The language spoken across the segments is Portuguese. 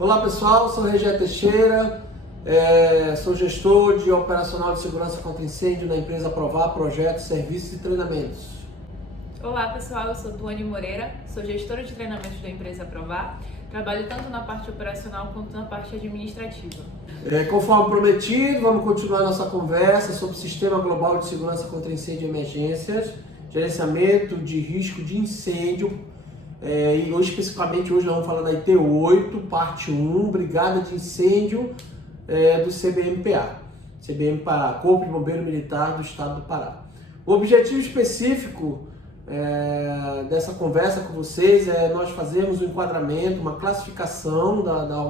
Olá pessoal, sou Regé Teixeira, sou gestor de operacional de segurança contra incêndio na empresa Provar Projetos, Serviços e Treinamentos. Olá pessoal, eu sou Tuane Moreira, sou gestora de treinamentos da empresa Provar, trabalho tanto na parte operacional quanto na parte administrativa. Conforme prometido, vamos continuar nossa conversa sobre o Sistema Global de Segurança contra Incêndio e Emergências, gerenciamento de risco de incêndio. E hoje, especificamente, hoje nós vamos falar da IT8, parte 1, Brigada de Incêndio do CBMPA, CBM Pará, Corpo de Bombeiro Militar do Estado do Pará. O objetivo específico dessa conversa com vocês é nós fazermos um enquadramento, uma classificação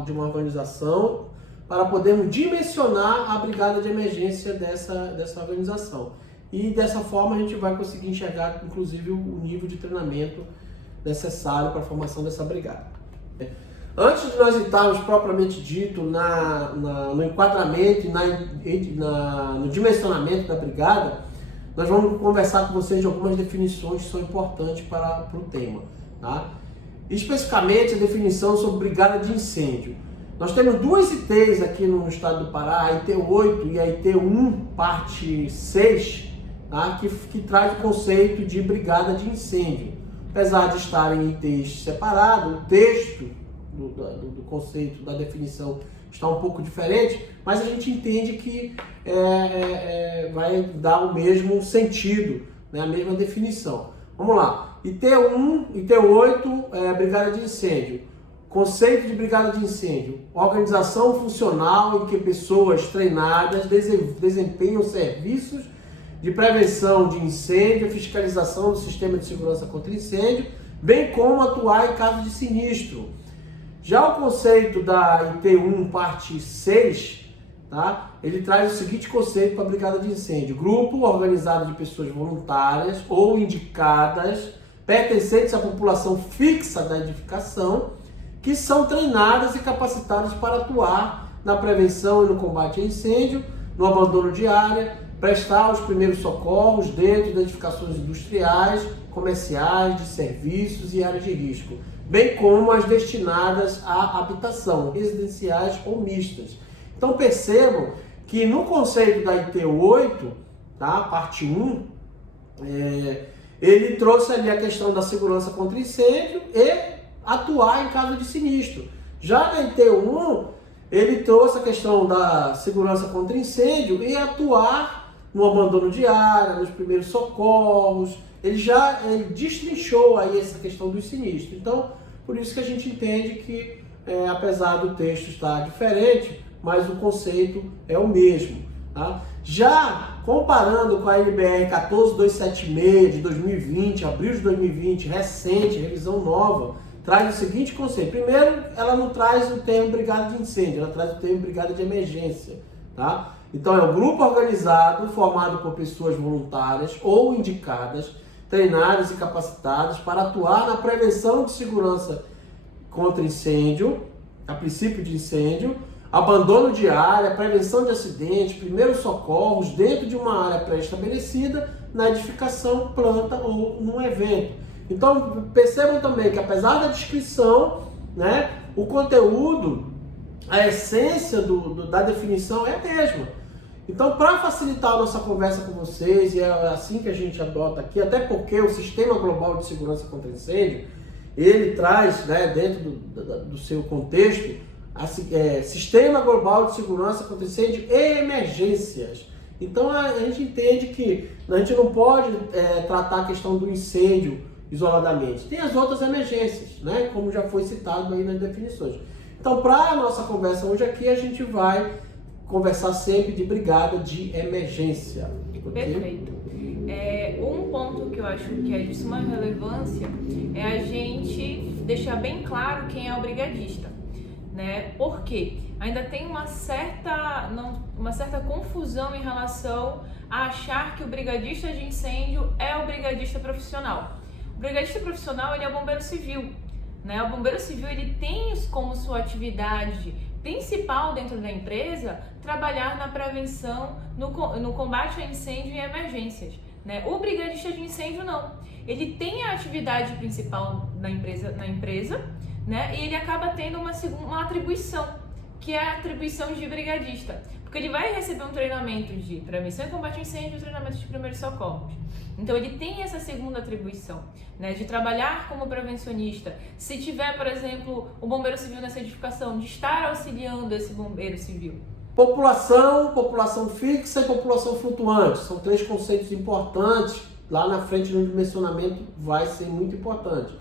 de uma organização para podermos dimensionar a brigada de emergência dessa organização. E dessa forma a gente vai conseguir enxergar, inclusive, o nível de treinamento necessário para a formação dessa brigada. Antes de nós entrarmos propriamente dito no enquadramento e no dimensionamento da brigada, nós vamos conversar com vocês de algumas definições que são importantes para o tema. Tá? Especificamente a definição sobre brigada de incêndio. Nós temos duas ITs aqui no estado do Pará, a IT8 e a IT1, parte 6, tá? que traz o conceito de brigada de incêndio. Apesar de estarem em ITs separados, o texto do conceito, da definição está um pouco diferente, mas a gente entende que vai dar o mesmo sentido, né? A mesma definição. Vamos lá, IT1, IT8, brigada de incêndio. Conceito de brigada de incêndio: organização funcional em que pessoas treinadas desempenham serviços de prevenção de incêndio, fiscalização do sistema de segurança contra incêndio, bem como atuar em caso de sinistro. Já o conceito da IT1, parte 6, tá? Ele traz o seguinte conceito para a brigada de incêndio: grupo organizado de pessoas voluntárias ou indicadas, pertencentes à população fixa da edificação, que são treinadas e capacitadas para atuar na prevenção e no combate a incêndio, no abandono de área, prestar os primeiros socorros dentro de edificações industriais, comerciais, de serviços e áreas de risco, bem como as destinadas à habitação, residenciais ou mistas. Então percebam que no conceito da IT8, tá, parte 1, ele trouxe ali a questão da segurança contra incêndio e atuar em caso de sinistro. Já na IT1, ele trouxe a questão da segurança contra incêndio e atuar no abandono de área, nos primeiros socorros. Ele destrinchou aí essa questão do sinistro. Então, por isso que a gente entende que, apesar do texto estar diferente, mas o conceito é o mesmo. Tá? Já comparando com a NBR 14276 de 2020, abril de 2020, recente, revisão nova, traz o seguinte conceito. Primeiro, ela não traz o termo brigada de incêndio, ela traz o termo brigada de emergência. Tá? Então, é um grupo organizado formado por pessoas voluntárias ou indicadas, treinadas e capacitadas para atuar na prevenção de segurança contra incêndio, a princípio de incêndio, abandono de área, prevenção de acidentes, primeiros socorros dentro de uma área pré-estabelecida, na edificação, planta ou num evento. Então, percebam também que, apesar da descrição, né, o conteúdo, a essência da definição é a mesma. Então, para facilitar a nossa conversa com vocês, e é assim que a gente adota aqui, até porque o Sistema Global de Segurança contra Incêndio, ele traz, né, dentro do seu contexto, Sistema Global de Segurança contra Incêndio e Emergências. Então, a gente entende que a gente não pode tratar a questão do incêndio isoladamente. Tem as outras emergências, né? Como já foi citado aí nas definições. Então, para a nossa conversa hoje aqui, a gente vai conversar sempre de brigada de emergência. Okay? Perfeito. Um ponto que eu acho que é de suma relevância é a gente deixar bem claro quem é o brigadista, né? Por quê? Ainda tem uma certa confusão em relação a achar que o brigadista de incêndio é o brigadista profissional. O brigadista profissional, ele é o bombeiro civil, né? O bombeiro civil, ele tem como sua atividade principal dentro da empresa trabalhar na prevenção, no combate a incêndio e emergências, né? O brigadista de incêndio não. Ele tem a atividade principal na empresa, né? E ele acaba tendo uma atribuição, que é a atribuição de brigadista, porque ele vai receber um treinamento de prevenção e combate a incêndio e um treinamento de primeiros socorros. Então ele tem essa segunda atribuição, né, de trabalhar como prevencionista. Se tiver, por exemplo, o bombeiro civil nessa edificação, de estar auxiliando esse bombeiro civil. População fixa e população flutuante. São 3 conceitos importantes. Lá na frente no dimensionamento vai ser muito importante.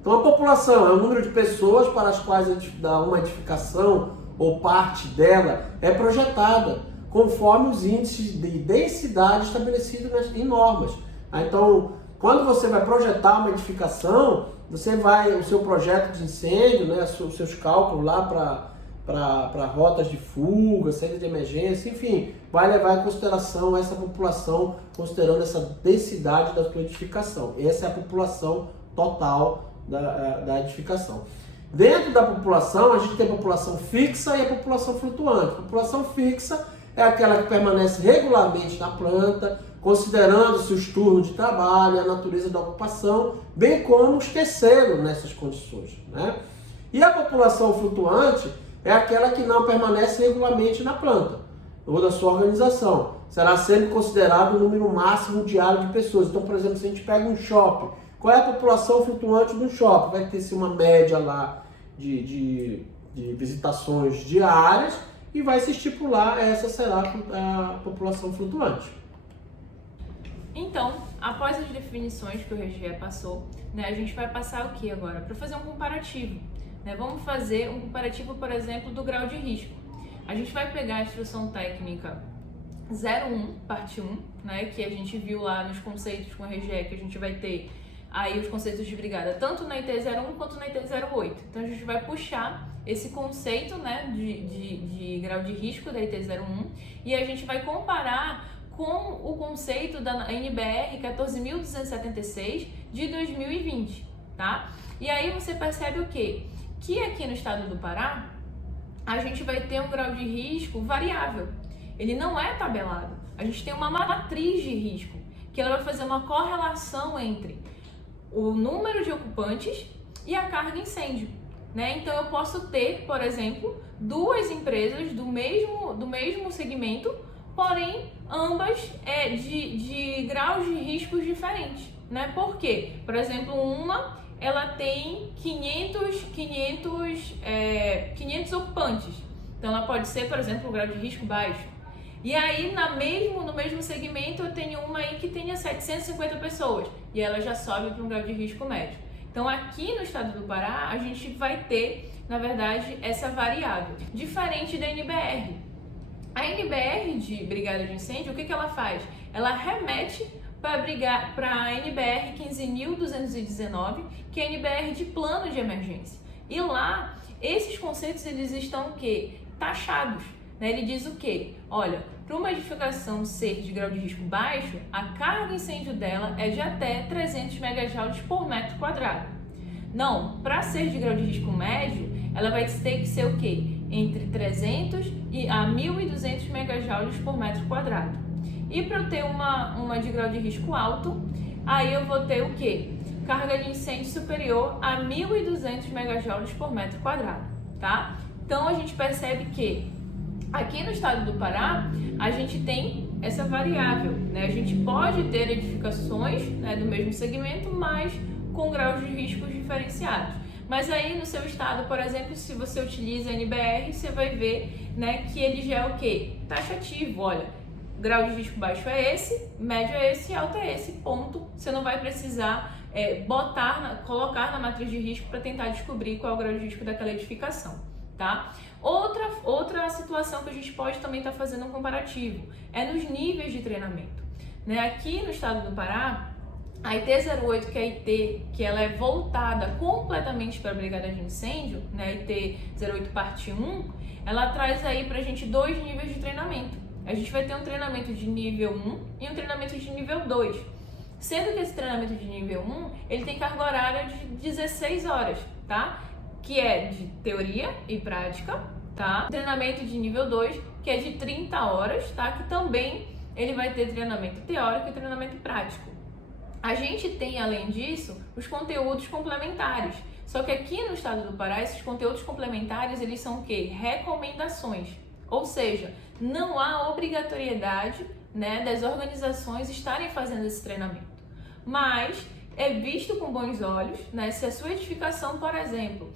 Então a população é o número de pessoas para as quais uma edificação ou parte dela é projetada, conforme os índices de densidade estabelecidos em normas. Então, quando você vai projetar uma edificação, o seu projeto de incêndio, né, os seus cálculos lá para rotas de fuga, saída de emergência, enfim, vai levar em consideração essa população, considerando essa densidade da sua edificação. Essa é a população total da edificação. Dentro da população, a gente tem a população fixa e a população flutuante. A população fixa é aquela que permanece regularmente na planta, considerando-se os turnos de trabalho, a natureza da ocupação, bem como os terceiros nessas condições, né? E a população flutuante é aquela que não permanece regularmente na planta ou da sua organização. Será sempre considerado o número máximo diário de pessoas. Então, por exemplo, se a gente pega um shopping, qual é a população flutuante do shopping? Vai ter uma média lá de visitações diárias e vai se estipular essa será a população flutuante. Então, após as definições que o RGE passou, né, a gente vai passar o que agora? Para fazer um comparativo. Né? Vamos fazer um comparativo, por exemplo, do grau de risco. A gente vai pegar a instrução técnica 01, parte 1, né, que a gente viu lá nos conceitos com o RGE, que a gente vai ter aí os conceitos de brigada, tanto na IT 01 quanto na IT 08. Então a gente vai puxar esse conceito, né, de grau de risco da IT 01 e a gente vai comparar com o conceito da NBR 14.276 de 2020, tá? E aí você percebe o quê? Que aqui no estado do Pará, a gente vai ter um grau de risco variável. Ele não é tabelado. A gente tem uma matriz de risco, que ela vai fazer uma correlação entre o número de ocupantes e a carga incêndio, né? Então eu posso ter, por exemplo, 2 empresas do mesmo segmento, porém ambas de graus de riscos diferentes, né? Por quê? Por exemplo, uma ela tem 500 ocupantes, então ela pode ser, por exemplo, um grau de risco baixo. E aí no mesmo segmento eu tenho uma aí que tenha 750 pessoas e ela já sobe para um grau de risco médio. Então aqui no estado do Pará a gente vai ter, na verdade, essa variável, diferente da NBR. A NBR de brigada de incêndio, o que ela faz? Ela remete para a NBR 15.219, que é a NBR de plano de emergência. E lá, esses conceitos eles estão o quê? Taxados. Né? Ele diz o quê? Olha, para uma edificação ser de grau de risco baixo, a carga incêndio dela é de até 300 MJ por metro quadrado. Não, para ser de grau de risco médio, ela vai ter que ser o quê? Entre 300 a 1.200 MJ por metro quadrado. E para eu ter uma de grau de risco alto, aí eu vou ter o quê? Carga de incêndio superior a 1.200 MJ por metro quadrado, tá? Então a gente percebe que aqui no estado do Pará, a gente tem essa variável, né? A gente pode ter edificações, né, do mesmo segmento, mas com graus de riscos diferenciados. Mas aí no seu estado, por exemplo, se você utiliza a NBR, você vai ver, né, que ele já é o quê? Taxativo, olha, grau de risco baixo é esse, médio é esse, alto é esse, ponto. Você não vai precisar colocar na matriz de risco para tentar descobrir qual é o grau de risco daquela edificação, tá? Outra situação que a gente pode também estar fazendo um comparativo é nos níveis de treinamento, né? Aqui no estado do Pará, a IT 08, que é a IT que ela é voltada completamente para a brigada de incêndio, né? A IT 08 parte 1, ela traz aí pra gente 2 níveis de treinamento. A gente vai ter um treinamento de nível 1 e um treinamento de nível 2. Sendo que esse treinamento de nível 1, ele tem carga horária de 16 horas, tá? Que é de teoria e prática, tá? Treinamento de nível 2, que é de 30 horas, tá? Que também ele vai ter treinamento teórico e treinamento prático. A gente tem, além disso, os conteúdos complementares. Só que aqui no estado do Pará, esses conteúdos complementares, eles são o quê? Recomendações. Ou seja, não há obrigatoriedade, né, das organizações estarem fazendo esse treinamento. Mas é visto com bons olhos, né, se a sua edificação, por exemplo,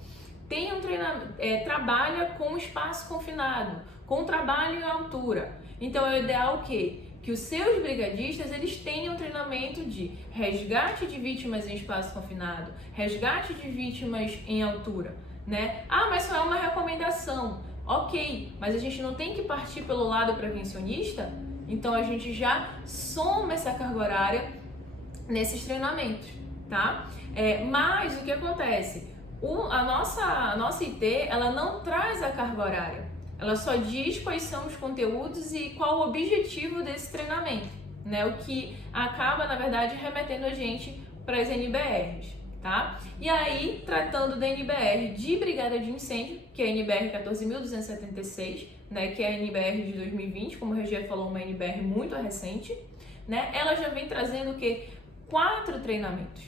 tem um treinamento, trabalha com espaço confinado, com trabalho em altura. Então é o ideal o quê? Que os seus brigadistas, eles tenham treinamento de resgate de vítimas em espaço confinado, resgate de vítimas em altura, né? Ah, mas só é uma recomendação. Ok, mas a gente não tem que partir pelo lado prevencionista? Então a gente já soma essa carga horária nesses treinamentos, tá? Mas o que acontece? A nossa IT, ela não traz a carga horária. Ela só diz quais são os conteúdos e qual o objetivo desse treinamento, né? O que acaba, na verdade, remetendo a gente para as NBRs, tá? E aí, tratando da NBR de Brigada de Incêndio, que é a NBR 14.276, né? Que é a NBR de 2020, como o Regia falou, uma NBR muito recente, né? Ela já vem trazendo o quê? 4 treinamentos,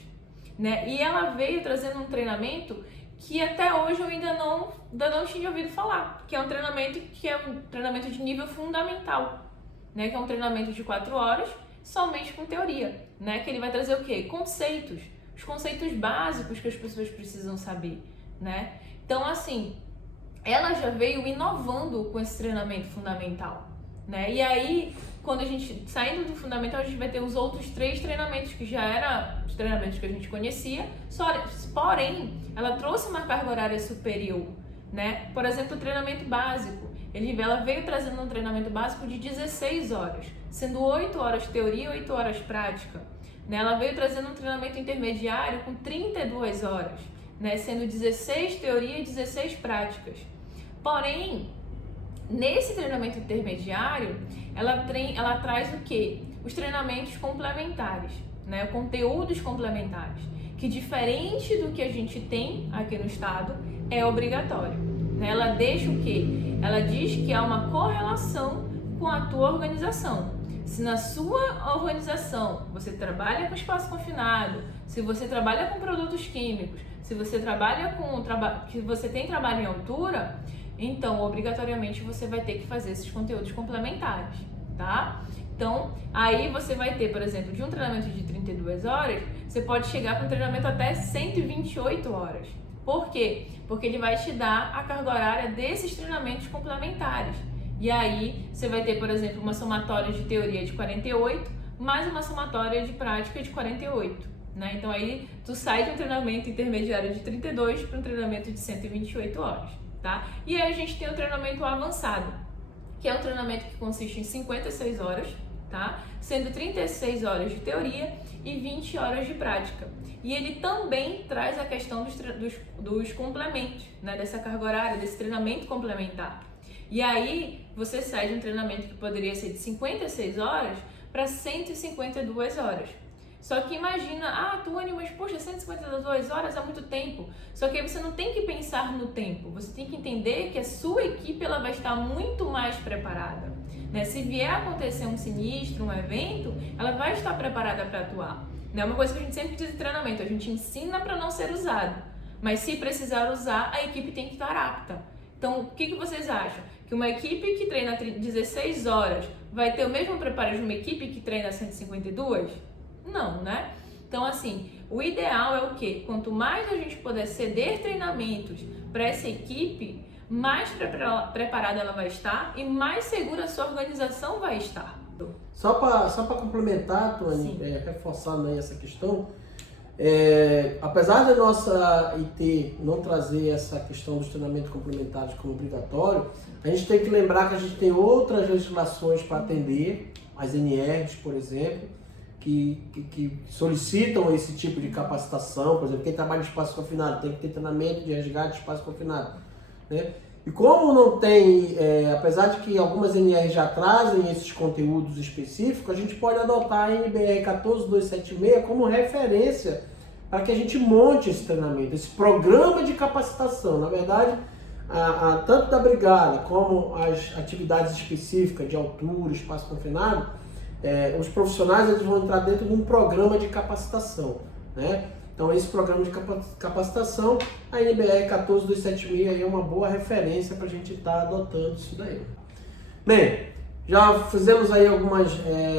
né? E ela veio trazendo um treinamento que até hoje eu ainda não tinha ouvido falar, que é um treinamento de nível fundamental, né? Que é um treinamento de 4 horas, somente com teoria, né? Que ele vai trazer o quê? Conceitos, os conceitos básicos que as pessoas precisam saber, né? Então, assim, ela já veio inovando com esse treinamento fundamental, né? E aí, quando a gente, saindo do fundamental, a gente vai ter os outros 3 treinamentos, que já eram os treinamentos que a gente conhecia, porém, ela trouxe uma carga horária superior, né? Por exemplo, o treinamento básico, ela veio trazendo um treinamento básico de 16 horas, sendo 8 horas teoria e 8 horas prática, né? Ela veio trazendo um treinamento intermediário com 32 horas, né? Sendo 16 teoria e 16 práticas. Porém, nesse treinamento intermediário, ela traz o quê? Os treinamentos complementares, né? Conteúdos complementares, que diferente do que a gente tem aqui no estado, é obrigatório, né? Ela deixa o quê? Ela diz que há uma correlação com a tua organização. Se na sua organização você trabalha com espaço confinado, se você trabalha com produtos químicos, se você trabalha se você tem trabalho em altura, então obrigatoriamente você vai ter que fazer esses conteúdos complementares, tá? Então, aí você vai ter, por exemplo, de um treinamento de 32 horas, você pode chegar com um treinamento até 128 horas. Por quê? Porque ele vai te dar a carga horária desses treinamentos complementares. E aí, você vai ter, por exemplo, uma somatória de teoria de 48, mais uma somatória de prática de 48, né? Então, aí, tu sai de um treinamento intermediário de 32 para um treinamento de 128 horas, tá? E aí, a gente tem o treinamento avançado, que é um treinamento que consiste em 56 horas, tá? Sendo 36 horas de teoria e 20 horas de prática. E ele também traz a questão dos complementos, né? Dessa carga horária, desse treinamento complementar. E aí, você sai de um treinamento que poderia ser de 56 horas para 152 horas. Só que imagina, Tuane, mas poxa, 152 horas é muito tempo. Só que aí você não tem que pensar no tempo, você tem que entender que a sua equipe ela vai estar muito mais preparada, né? Se vier a acontecer um sinistro, um evento, ela vai estar preparada para atuar. É uma coisa que a gente sempre diz em treinamento, a gente ensina para não ser usado, mas se precisar usar, a equipe tem que estar apta. Então, o que vocês acham? Que uma equipe que treina 16 horas vai ter o mesmo preparo de uma equipe que treina 152? Não, né? Então, assim, o ideal é o quê? Quanto mais a gente puder ceder treinamentos para essa equipe, mais preparada ela vai estar e mais segura a sua organização vai estar. Só para complementar, Tuane, reforçando aí essa questão, apesar da nossa IT não trazer essa questão dos treinamentos complementares como obrigatório, a gente tem que lembrar que a gente tem outras legislações para atender, as NRs, por exemplo, que solicitam esse tipo de capacitação. Por exemplo, quem trabalha em espaço confinado tem que ter treinamento de resgate de espaço confinado, né? E como não tem, apesar de que algumas NRs já trazem esses conteúdos específicos, a gente pode adotar a NBR 14276 como referência para que a gente monte esse treinamento, esse programa de capacitação. Na verdade, tanto da brigada como as atividades específicas de altura, espaço confinado, os profissionais eles vão entrar dentro de um programa de capacitação, né? Então esse programa de capacitação, a NBR 14276 aí é uma boa referência para a gente estar adotando isso daí. Bem, já fizemos aí algumas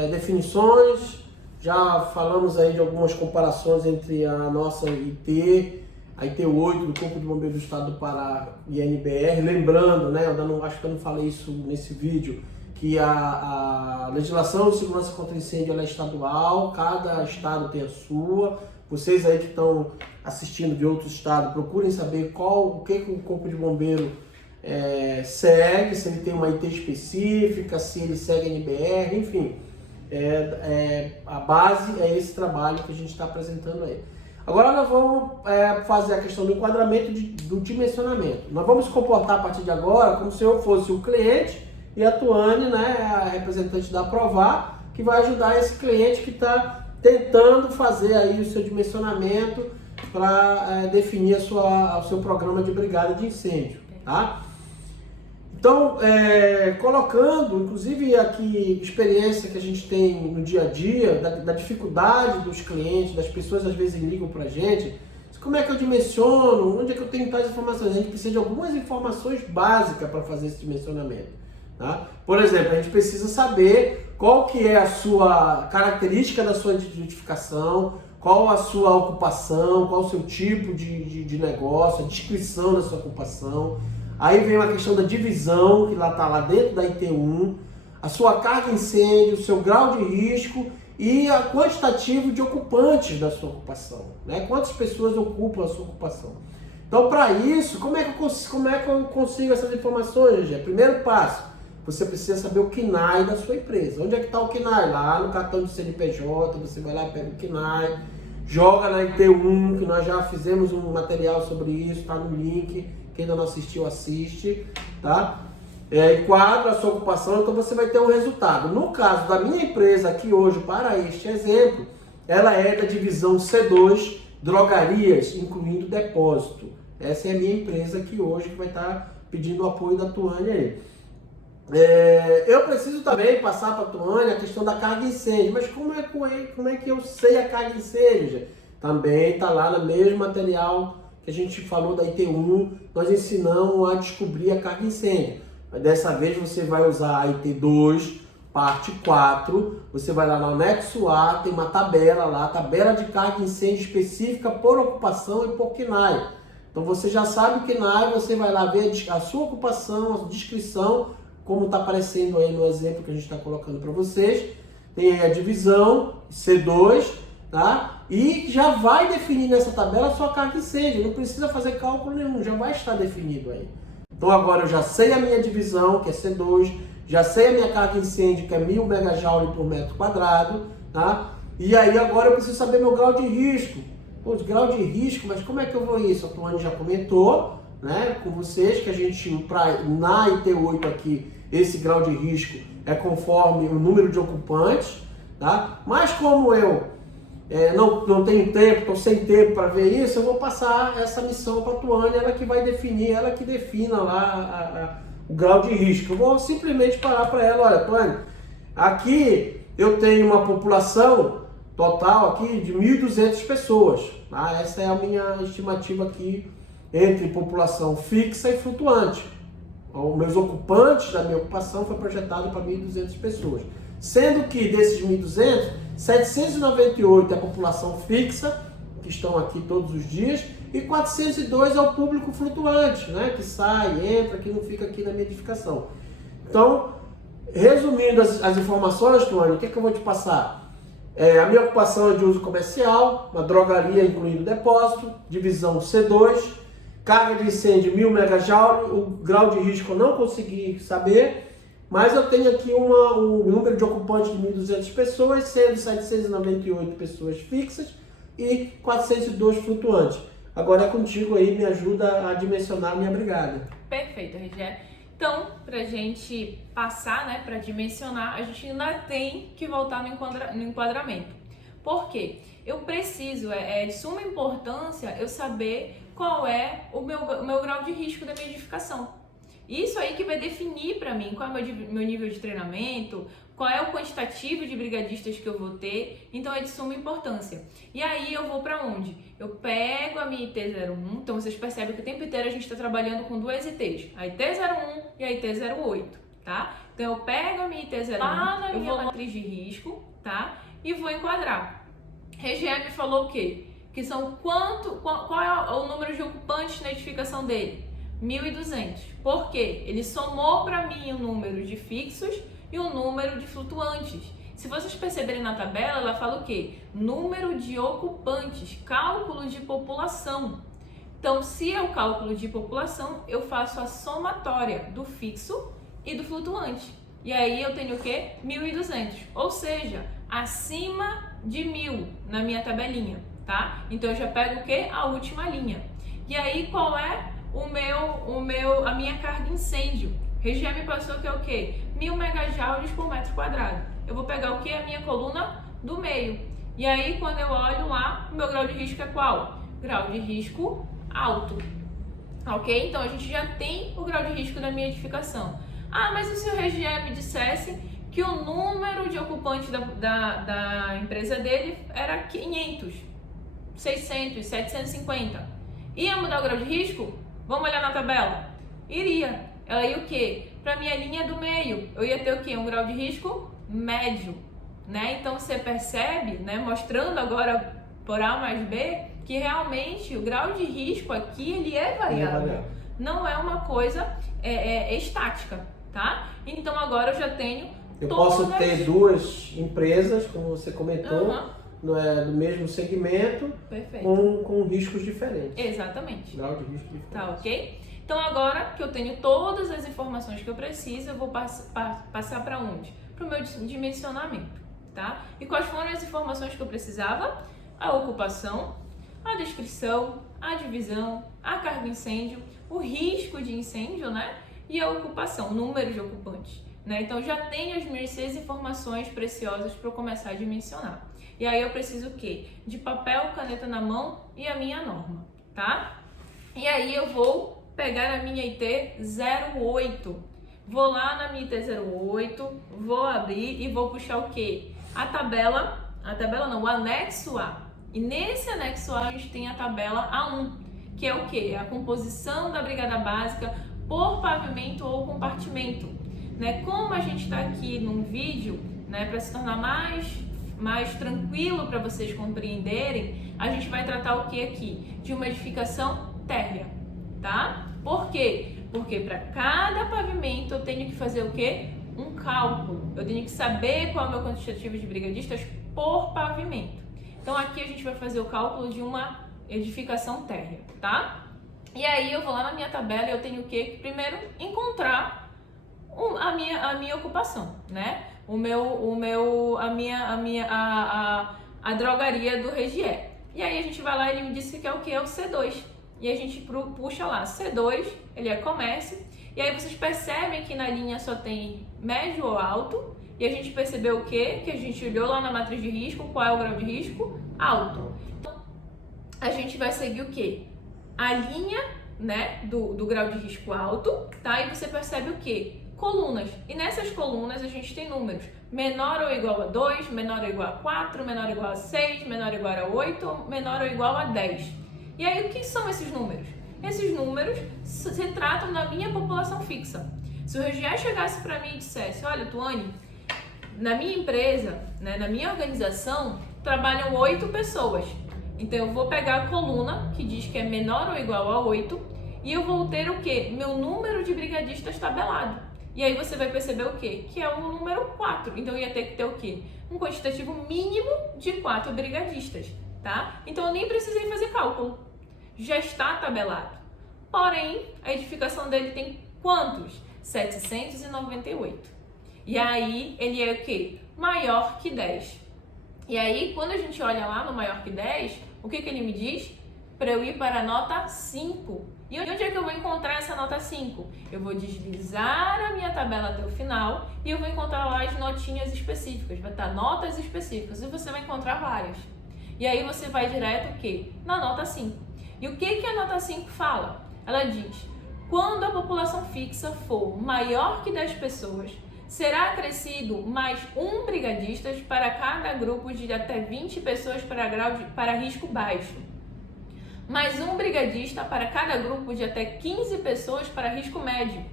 definições, já falamos aí de algumas comparações entre a nossa IT, a IT8 do Corpo de Bombeiros do Estado do Pará e a NBR. Lembrando, né, acho que eu não falei isso nesse vídeo, que a legislação de segurança contra incêndio ela é estadual, cada estado tem a sua. Vocês aí que estão assistindo de outro estado, procurem saber o que o Corpo de Bombeiro segue, se ele tem uma IT específica, se ele segue a NBR, enfim. A base é esse trabalho que a gente está apresentando aí. Agora nós vamos fazer a questão do enquadramento do dimensionamento. Nós vamos se comportar a partir de agora como se eu fosse o cliente e a Tuane, né, a representante da Provar, que vai ajudar esse cliente que está tentando fazer aí o seu dimensionamento para definir o seu programa de brigada de incêndio, tá? Então, colocando, inclusive aqui, experiência que a gente tem no dia a dia, da dificuldade dos clientes, das pessoas às vezes ligam para a gente, como é que eu dimensiono, onde é que eu tenho tais informações? A gente precisa de algumas informações básicas para fazer esse dimensionamento. Tá? Por exemplo, a gente precisa saber qual que é a sua característica da sua identificação, qual a sua ocupação, qual o seu tipo de negócio, a descrição da sua ocupação. Aí vem uma questão da divisão, que está lá dentro da IT1, a sua carga incêndio, o seu grau de risco e a quantitativo de ocupantes da sua ocupação. Né? Quantas pessoas ocupam a sua ocupação. Então, para isso, como é que eu consigo essas informações, Gê? Primeiro passo, você precisa saber o KNAI da sua empresa. Onde é que está o KNAI? Lá no cartão de CNPJ, você vai lá, pega o KNAI, joga na IT1, que nós já fizemos um material sobre isso, está no link, quem ainda não assistiu, assiste, tá? Enquadra a sua ocupação, então você vai ter um resultado. No caso da minha empresa aqui hoje, para este exemplo, ela é da divisão C2, drogarias, incluindo depósito. Essa é a minha empresa aqui hoje, que vai estar pedindo o apoio da Tuane aí. Eu preciso também passar para a Tuane a questão da carga incêndio, mas como é que eu sei a carga incêndio? Também está lá no mesmo material que a gente falou da IT1, nós ensinamos a descobrir a carga incêndio. Mas dessa vez você vai usar a IT2, parte 4, você vai lá no anexo A, tem uma tabela lá, tabela de carga incêndio específica por ocupação e por KNAI. Então você já sabe o KNAI, você vai lá ver a sua ocupação, a descrição, como está aparecendo aí no exemplo que a gente está colocando para vocês. Tem aí a divisão C2, tá? E já vai definir nessa tabela a sua carga incêndio, não precisa fazer cálculo nenhum, já vai estar definido aí. Então agora eu já sei a minha divisão, que é C2, já sei a minha carga incêndio, que é 1000 MJ por metro quadrado, tá? E aí agora eu preciso saber meu grau de risco. Pô, grau de risco, mas como é que eu vou isso? A Tuane já comentou, né, com vocês, que a gente, na IT8 aqui, esse grau de risco é conforme o número de ocupantes, tá? Mas como eu não tenho tempo, estou sem tempo para ver isso, eu vou passar essa missão para a Tuane, ela que vai definir, ela que defina lá o grau de risco. Eu vou simplesmente parar para ela, olha, Tuane, aqui eu tenho uma população total aqui de 1.200 pessoas, tá? Essa é a minha estimativa aqui entre população fixa e flutuante. Os meus ocupantes da minha ocupação foi projetado para 1.200 pessoas. Sendo que desses 1.200, 798 é a população fixa, que estão aqui todos os dias, e 402 é o público flutuante, né? Que sai, entra, que não fica aqui na minha edificação. Então, resumindo as informações, Tuane, o que eu vou te passar? A minha ocupação é de uso comercial, uma drogaria incluindo depósito, divisão C2, carga de incêndio 1000 MJ, o grau de risco eu não consegui saber, mas eu tenho aqui um número de ocupantes de 1.200 pessoas, sendo 798 pessoas fixas e 402 flutuantes. Agora é contigo aí, me ajuda a dimensionar a minha brigada. Perfeito, Rogério. Então, para a gente passar, né, para dimensionar, a gente ainda tem que voltar no enquadramento. Por quê? Eu preciso, é de suma importância eu saber qual é o meu grau de risco da minha edificação. Isso aí que vai definir para mim qual é o meu nível de treinamento, qual é o quantitativo de brigadistas que eu vou ter, então é de suma importância. E aí eu vou para onde? Eu pego a minha IT01, então vocês percebem que o tempo inteiro a gente está trabalhando com duas ITs, a IT01 e a IT08, tá? Então eu pego a minha IT01, lá na minha matriz de risco, tá? E vou enquadrar. RGE me falou o quê? Que são qual é o número de ocupantes na edificação dele? 1.200. Por quê? Ele somou para mim o número de fixos e o número de flutuantes. Se vocês perceberem na tabela, ela fala o quê? Número de ocupantes, cálculo de população. Então, se é o cálculo de população, eu faço a somatória do fixo e do flutuante. E aí eu tenho o quê? 1.200. Ou seja, acima de 1.000 na minha tabelinha, tá? Então eu já pego o quê? A última linha. E aí qual é a minha carga incêndio? RGE me passou que é o quê? 1.000 megajoules por metro quadrado. Eu vou pegar o quê? A minha coluna do meio. E aí quando eu olho lá, o meu grau de risco é qual? Grau de risco alto. Ok? Então a gente já tem o grau de risco da minha edificação. Ah, mas e se o RGE me dissesse que o número de ocupantes da empresa dele era 500, 600, 750? Ia mudar o grau de risco? Vamos olhar na tabela? Iria. Ela ia o quê? Para minha linha do meio, eu ia ter o quê? Um grau de risco médio, né? Então você percebe, né, mostrando agora por A mais B, que realmente o grau de risco aqui ele é variável. Não é uma coisa estática, tá? Então agora eu já tenho posso ter duas empresas, como você comentou, do mesmo segmento, com riscos diferentes. Exatamente. Grau de risco diferente. Tá, ok? Então agora que eu tenho todas as informações que eu preciso, eu vou passar para onde? Para o meu dimensionamento, tá? E quais foram as informações que eu precisava? A ocupação, a descrição, a divisão, a carga incêndio, o risco de incêndio, né? E a ocupação, o número de ocupantes, né? Então já tenho as minhas 6 informações preciosas para eu começar a dimensionar. E aí eu preciso o quê? De papel, caneta na mão e a minha norma, tá? E aí eu vou pegar a minha IT 08. Vou lá na minha IT 08, vou abrir e vou puxar o quê? O anexo A. E nesse anexo A a gente tem a tabela A1, que é o quê? A composição da brigada básica por pavimento ou compartimento. Né? Como a gente está aqui num vídeo, né, para se tornar mais tranquilo para vocês compreenderem, a gente vai tratar o que aqui? De uma edificação térrea, tá? Por quê? Porque para cada pavimento eu tenho que fazer o quê? Um cálculo. Eu tenho que saber qual é o meu quantitativo de brigadistas por pavimento. Então aqui a gente vai fazer o cálculo de uma edificação térrea, tá? E aí eu vou lá na minha tabela e eu tenho o quê? Primeiro encontrar a minha ocupação, né? A drogaria do RGE. E aí a gente vai lá e ele me disse que é o que? É o C2. E a gente puxa lá, C2, ele é comércio. E aí vocês percebem que na linha só tem médio ou alto. E a gente percebeu o quê? Que a gente olhou lá na matriz de risco, qual é o grau de risco? Alto. Então, a gente vai seguir o quê? A linha, né, do grau de risco alto, tá? E você percebe o quê? Colunas. E nessas colunas a gente tem números. Menor ou igual a 2, menor ou igual a 4, menor ou igual a 6, menor ou igual a 8, menor ou igual a 10. E aí, o que são esses números? Esses números se tratam da minha população fixa. Se o RGE chegasse para mim e dissesse, olha, Tuane, na minha empresa, né, na minha organização, trabalham 8 pessoas. Então, eu vou pegar a coluna, que diz que é menor ou igual a 8, e eu vou ter o quê? Meu número de brigadistas tabelado. E aí você vai perceber o quê? Que é o número 4. Então, eu ia ter que ter o quê? Um quantitativo mínimo de 4 brigadistas, tá? Então, eu nem precisei fazer cálculo. Já está tabelado. Porém, a edificação dele tem quantos? 798. E aí, ele é o quê? Maior que 10. E aí, quando a gente olha lá no maior que 10, o que ele me diz? Para eu ir para a nota 5. E onde é que eu vou encontrar essa nota 5? Eu vou deslizar a minha tabela até o final e eu vou encontrar lá as notinhas específicas. Vai estar notas específicas e você vai encontrar várias. E aí você vai direto o quê? Na nota 5. E o que a nota 5 fala? Ela diz quando a população fixa for maior que 10 pessoas, será acrescido mais um brigadista para cada grupo de até 20 pessoas para risco baixo. Mais um brigadista para cada grupo de até 15 pessoas para risco médio.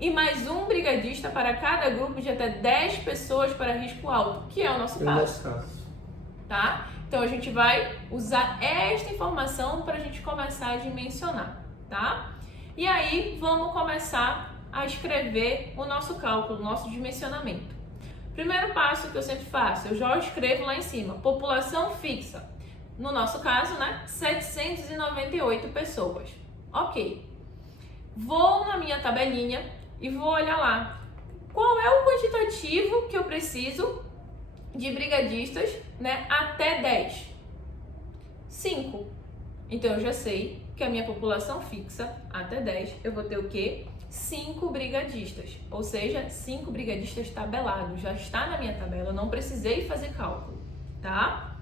E mais um brigadista para cada grupo de até 10 pessoas para risco alto, que é o nosso caso. Tá? Então a gente vai usar esta informação para a gente começar a dimensionar, tá? E aí vamos começar a escrever o nosso cálculo, o nosso dimensionamento. Primeiro passo que eu sempre faço, eu já escrevo lá em cima, população fixa. No nosso caso, né, 798 pessoas. Ok. Vou na minha tabelinha e vou olhar lá. Qual é o quantitativo que eu preciso de brigadistas, né, até 10? 5. Então eu já sei que a minha população fixa até 10, eu vou ter o quê? 5 brigadistas, ou seja, 5 brigadistas tabelados, já está na minha tabela, eu não precisei fazer cálculo, tá?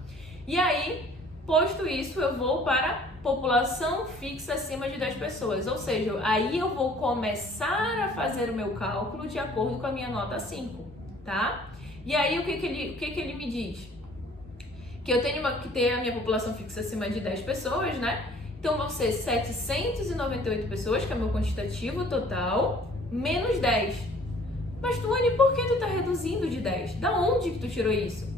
E aí, posto isso, eu vou para população fixa acima de 10 pessoas, ou seja, aí eu vou começar a fazer o meu cálculo de acordo com a minha nota 5, tá? E aí, o que ele me diz? Que eu tenho que ter a minha população fixa acima de 10 pessoas, né? Então, vão ser 798 pessoas, que é o meu quantitativo total, menos 10. Mas, Tuane, por que tu tá reduzindo de 10? Da onde que tu tirou isso?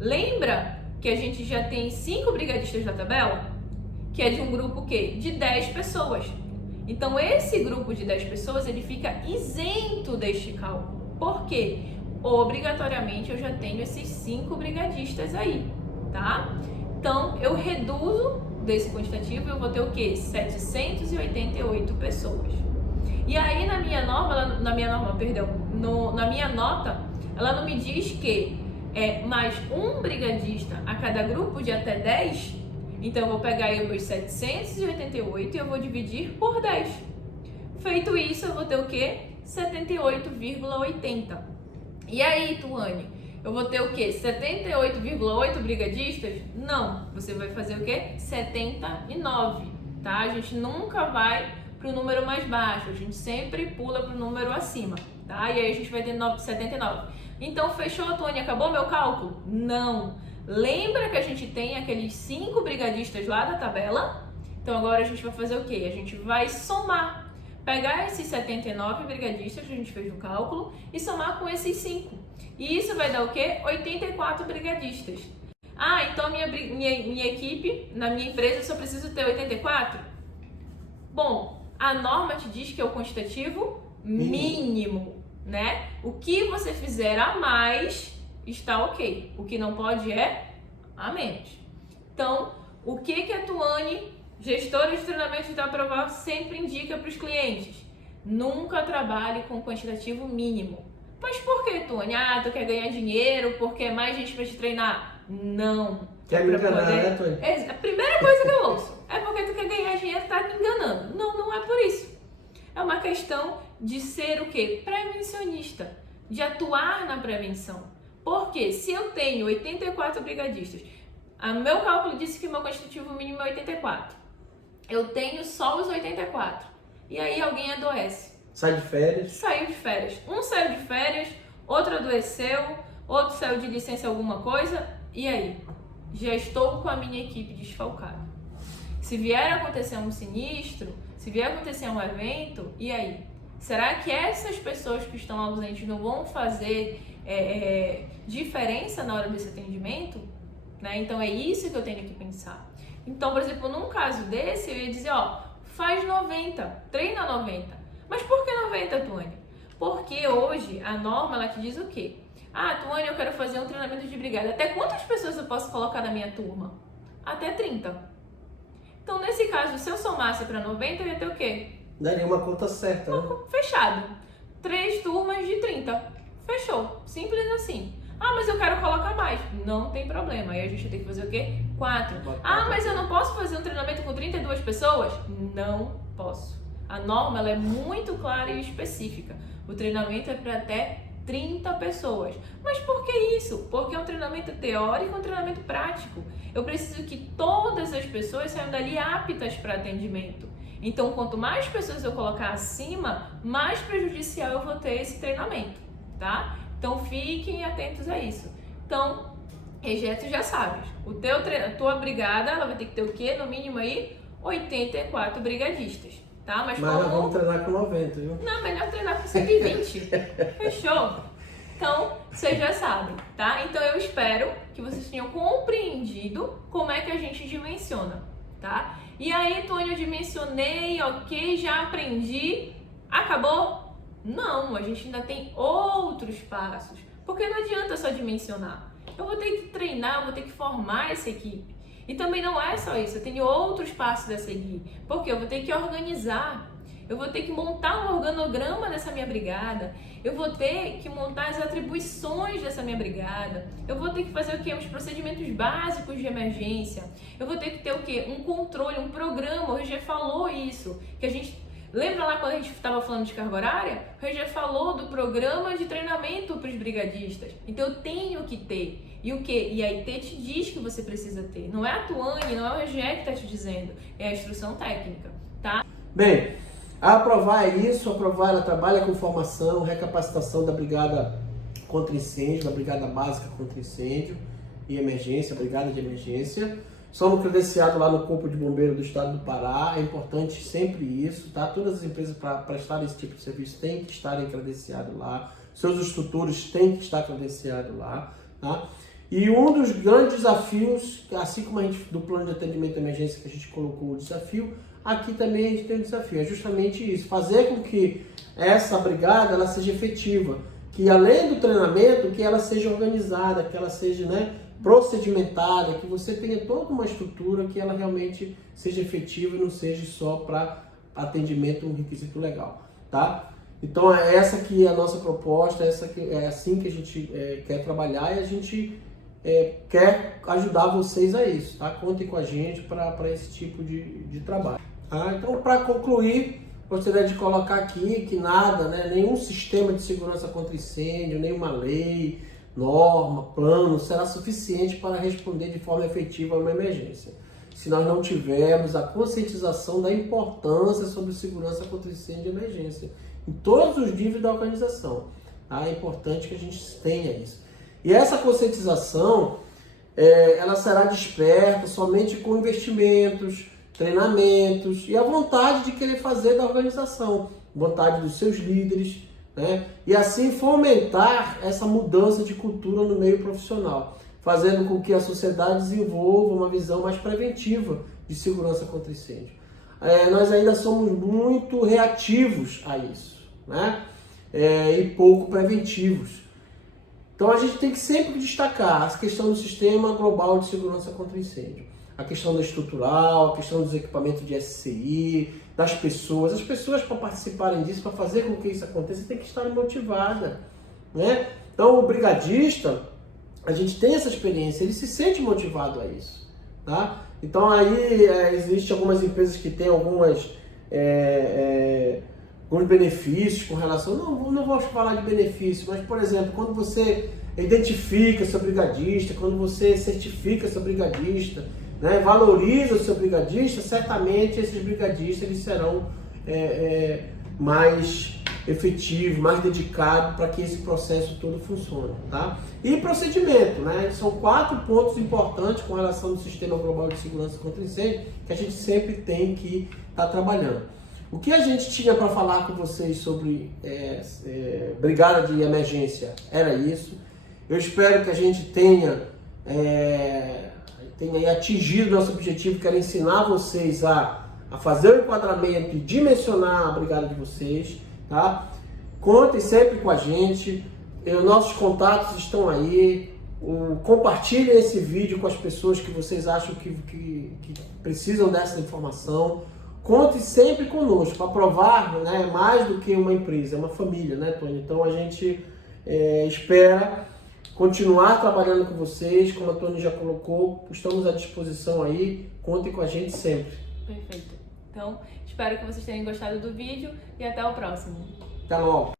Lembra que a gente já tem 5 brigadistas na tabela? Que é de um grupo, o quê? De 10 pessoas. Então, esse grupo de 10 pessoas, ele fica isento deste cálculo. Por quê? Obrigatoriamente, eu já tenho esses 5 brigadistas aí, tá? Então, eu reduzo desse quantitativo, eu vou ter o quê? 788 pessoas. E aí, na minha nota, ela não me diz que é mais um brigadista a cada grupo de até 10, então eu vou pegar aí os meus 788 e eu vou dividir por 10. Feito isso, eu vou ter o quê? 78,80. E aí, Tuane? Eu vou ter o quê? 78,8 brigadistas? Não. Você vai fazer o quê? 79, tá? A gente nunca vai para o número mais baixo. A gente sempre pula para o número acima, tá? E aí a gente vai ter 79. Então, fechou, Tony? Acabou meu cálculo? Não. Lembra que a gente tem aqueles 5 brigadistas lá da tabela? Então, agora a gente vai fazer o quê? A gente vai somar. Pegar esses 79 brigadistas que a gente fez no cálculo e somar com esses 5. E isso vai dar o quê? 84 brigadistas. Ah, então minha equipe, na minha empresa, eu só preciso ter 84? Bom, a norma te diz que é o quantitativo mínimo, né? O que você fizer a mais está ok. O que não pode é a menos. Então, o que a Tuane, gestora de treinamento da Proval, sempre indica para os clientes? Nunca trabalhe com quantitativo mínimo. Mas por que, Tuane? Ah, tu quer ganhar dinheiro porque é mais gente para te treinar? Não. Quer me enganar, né, Tuane? A primeira coisa que eu ouço é porque tu quer ganhar dinheiro e tá me enganando. Não, não é por isso. É uma questão de ser o quê? Prevencionista. De atuar na prevenção. Porque se eu tenho 84 brigadistas, o meu cálculo disse que o meu quantitativo mínimo é 84. Eu tenho só os 84. E aí alguém adoece. Sai de férias. Saiu de férias. Um saiu de férias, outro adoeceu, outro saiu de licença alguma coisa. E aí? Já estou com a minha equipe desfalcada. Se vier acontecer um sinistro, se vier acontecer um evento, e aí? Será que essas pessoas que estão ausentes não vão fazer diferença na hora desse atendimento? Né? Então é isso que eu tenho que pensar. Então, por exemplo, num caso desse, eu ia dizer, ó, faz 90, treina 90. Mas por que 90, Tuane? Porque hoje a norma, ela te diz o quê? Ah, Tuane, eu quero fazer um treinamento de brigada. Até quantas pessoas eu posso colocar na minha turma? Até 30. Então, nesse caso, se eu somasse para 90, eu ia ter o quê? Daria uma conta certa, né? Fechado. 3 turmas de 30. Fechou. Simples assim. Ah, mas eu quero colocar mais. Não tem problema. Aí a gente tem que fazer o quê? 4. Ah, mas eu não posso fazer um treinamento com 32 pessoas? Não posso. A norma ela é muito clara e específica. O treinamento é para até 30 pessoas. Mas por que isso? Porque é um treinamento teórico, um treinamento prático. Eu preciso que todas as pessoas saiam dali aptas para atendimento. Então, quanto mais pessoas eu colocar acima, mais prejudicial eu vou ter esse treinamento, tá? Então, fiquem atentos a isso. Então, Regeto já sabe, a tua brigada, ela vai ter que ter o quê? No mínimo aí, 84 brigadistas, tá? Mas nós vamos treinar com 90, viu? Não, melhor treinar com 120. Fechou? Então, vocês já sabem, tá? Então, eu espero que vocês tenham compreendido como é que a gente dimensiona, tá? E aí, Tônia, eu dimensionei, ok, já aprendi, acabou? Não, a gente ainda tem outros passos, porque não adianta só dimensionar. Eu vou ter que treinar, eu vou ter que formar essa equipe. E também não é só isso, eu tenho outros passos a seguir, porque eu vou ter que organizar, eu vou ter que montar um organograma dessa minha brigada, eu vou ter que montar as atribuições dessa minha brigada, eu vou ter que fazer o quê? Os procedimentos básicos de emergência, eu vou ter que ter o quê? Um controle, um programa, o RG falou isso, que a gente... Lembra lá quando a gente estava falando de carga horária? O RG falou do programa de treinamento para os brigadistas, então eu tenho que ter. E o quê? E a IT te diz que você precisa ter, não é a Tuane, não é o RG que está te dizendo, é a instrução técnica, tá? Bem, a aprovar é isso, a aprovar ela trabalha com formação, recapacitação da brigada contra incêndio, da brigada básica contra incêndio e emergência, brigada de emergência. Somos credenciados lá no Corpo de Bombeiros do Estado do Pará, é importante sempre isso, tá? Todas as empresas para prestar esse tipo de serviço têm que estarem credenciados lá, seus instrutores têm que estar credenciados lá, tá? E um dos grandes desafios, assim como a gente do plano de atendimento de emergência que a gente colocou o desafio, aqui também a gente tem um desafio, é justamente isso, fazer com que essa brigada ela seja efetiva, que além do treinamento, que ela seja organizada, que ela seja, né, procedimentada, que você tenha toda uma estrutura que ela realmente seja efetiva e não seja só para atendimento um requisito legal, tá? Então é essa que é a nossa proposta, é assim que a gente quer trabalhar e a gente quer ajudar vocês a isso, tá? Contem com a gente para esse tipo de trabalho. Tá? Então, para concluir, gostaria de colocar aqui que nada, né, nenhum sistema de segurança contra incêndio, nenhuma lei, norma, plano será suficiente para responder de forma efetiva a uma emergência, se nós não tivermos a conscientização da importância sobre segurança contra incêndio e emergência, em todos os níveis da organização. Tá? É importante que a gente tenha isso. E essa conscientização, ela será desperta somente com investimentos, treinamentos e a vontade de querer fazer da organização, vontade dos seus líderes, né? E assim fomentar essa mudança de cultura no meio profissional, fazendo com que a sociedade desenvolva uma visão mais preventiva de segurança contra incêndio. Nós ainda somos muito reativos a isso, né? E pouco preventivos. Então a gente tem que sempre destacar a questão do sistema global de segurança contra incêndio, a questão da estrutural, a questão dos equipamentos de SCI, das pessoas. As pessoas, para participarem disso, para fazer com que isso aconteça, tem que estar motivadas, né? Então o brigadista, a gente tem essa experiência, ele se sente motivado a isso, tá? Então aí existem algumas empresas que têm alguns benefícios com relação... Não vou falar de benefícios, mas, por exemplo, quando você identifica seu brigadista, quando você certifica seu brigadista, né, valoriza o seu brigadista, certamente esses brigadistas eles serão mais efetivos, mais dedicados para que esse processo todo funcione, tá? E procedimento, né? São 4 pontos importantes com relação ao Sistema Global de Segurança contra Incêndio que a gente sempre tem que estar trabalhando. O que a gente tinha para falar com vocês sobre brigada de emergência era isso. Eu espero que a gente tenha atingido nosso objetivo, que era ensinar vocês a fazer o enquadramento e dimensionar a brigada de vocês, tá? Contem sempre com a gente, nossos contatos estão aí, compartilhem esse vídeo com as pessoas que vocês acham que precisam dessa informação. Conte sempre conosco, para provar, né, mais do que uma empresa, é uma família, né, Tony? Então a gente espera continuar trabalhando com vocês, como a Tony já colocou, estamos à disposição aí, contem com a gente sempre. Perfeito. Então, espero que vocês tenham gostado do vídeo e até o próximo. Até logo.